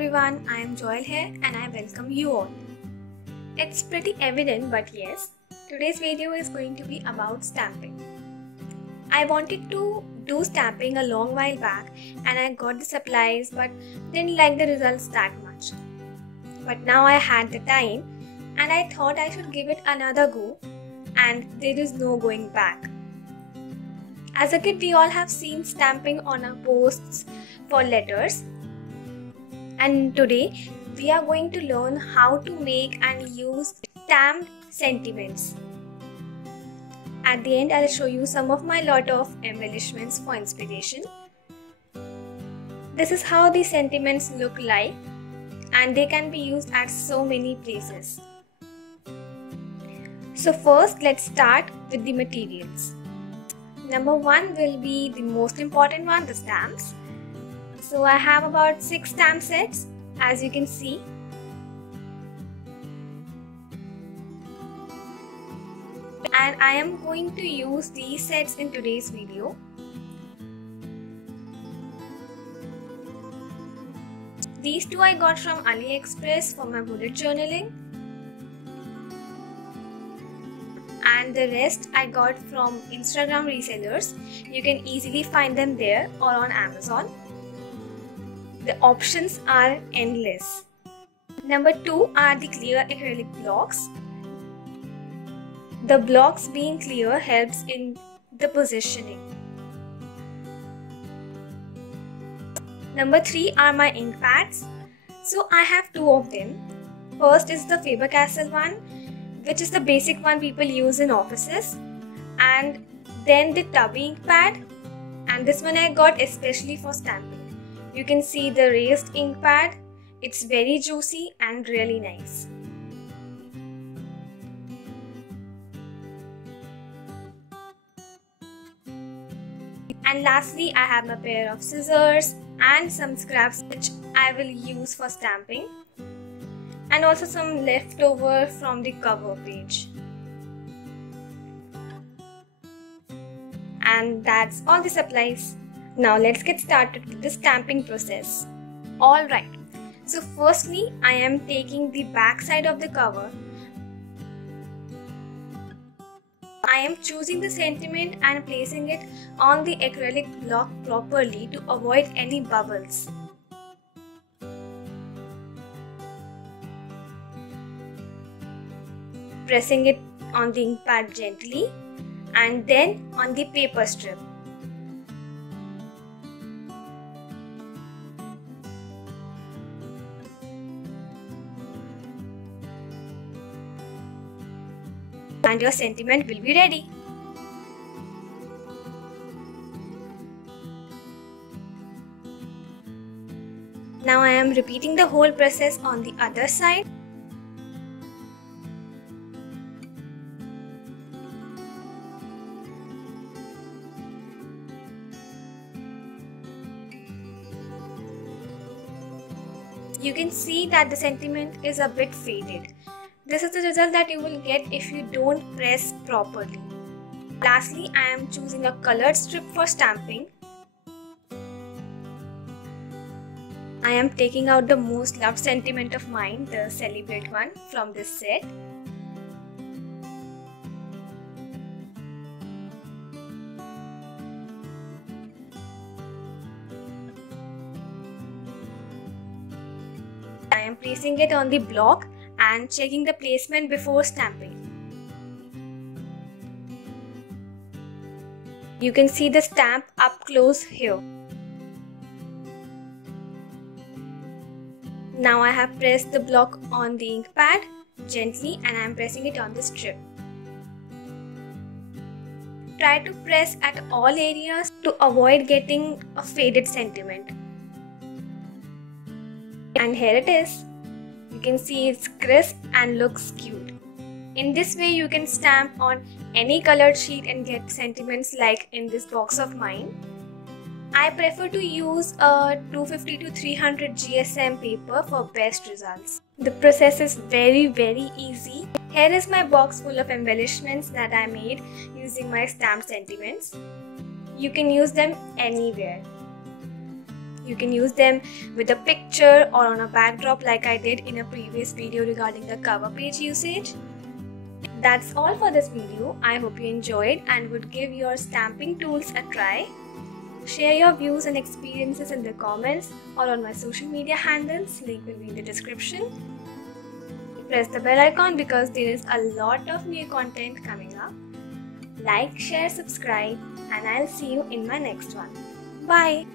everyone, I am Joel here and I welcome you all. It's pretty evident, but yes, today's video is going to be about stamping. I wanted to do stamping a long while back and I got the supplies but didn't like the results that much. But now I had the time and I thought I should give it another go, and there is no going back. As a kid, we all have seen stamping on our posts for letters. And today we are going to learn how to make and use stamped sentiments. At the end, I'll show you some of my lot of embellishments for inspiration. This is how the sentiments look like, and they can be used at so many places. So first, let's start with the materials. Number one will be the most important one, the stamps. So I have about 6 stamp sets, as you can see. And I am going to use these sets in today's video. These two I got from AliExpress for my bullet journaling. And the rest I got from Instagram resellers. You can easily find them there or on Amazon. The options are endless. Number 2 are the clear acrylic blocks. The blocks being clear helps in the positioning. Number 3 are my ink pads. So I have 2 of them. First is the Faber-Castell one, which is the basic one people use in offices. And then the tubby ink pad. And this one I got especially for stamping. You can see the raised ink pad. It's very juicy and really nice. And lastly, I have a pair of scissors and some scraps which I will use for stamping. And also some leftover from the cover page. And that's all the supplies. Now let's get started with the stamping process. Alright, so firstly I am taking the back side of the cover. I am choosing the sentiment and placing it on the acrylic block properly to avoid any bubbles. Pressing it on the ink pad gently and then on the paper strip. And your sentiment will be ready. Now I am repeating the whole process on the other side. You can see that the sentiment is a bit faded. This is the result that you will get if you don't press properly. Lastly, I am choosing a colored strip for stamping. I am taking out the most loved sentiment of mine, the Celebrate one from this set. I am placing it on the block and checking the placement before stamping. You can see the stamp up close here. Now I have pressed the block on the ink pad gently and I am pressing it on the strip. Try to press at all areas to avoid getting a faded sentiment. And here it is. You can see it's crisp and looks cute. In this way you can stamp on any colored sheet and get sentiments like in this box of mine. I prefer to use a 250 to 300 GSM paper for best results. The process is very easy. Here is my box full of embellishments that I made using my stamped sentiments. You can use them anywhere. You can use them with a picture or on a backdrop like I did in a previous video regarding the cover page usage. That's all for this video. I hope you enjoyed and would give your stamping tools a try. Share your views and experiences in the comments or on my social media handles. Link will be in the description. Press the bell icon because there is a lot of new content coming up. Like, share, subscribe, and I'll see you in my next one. Bye.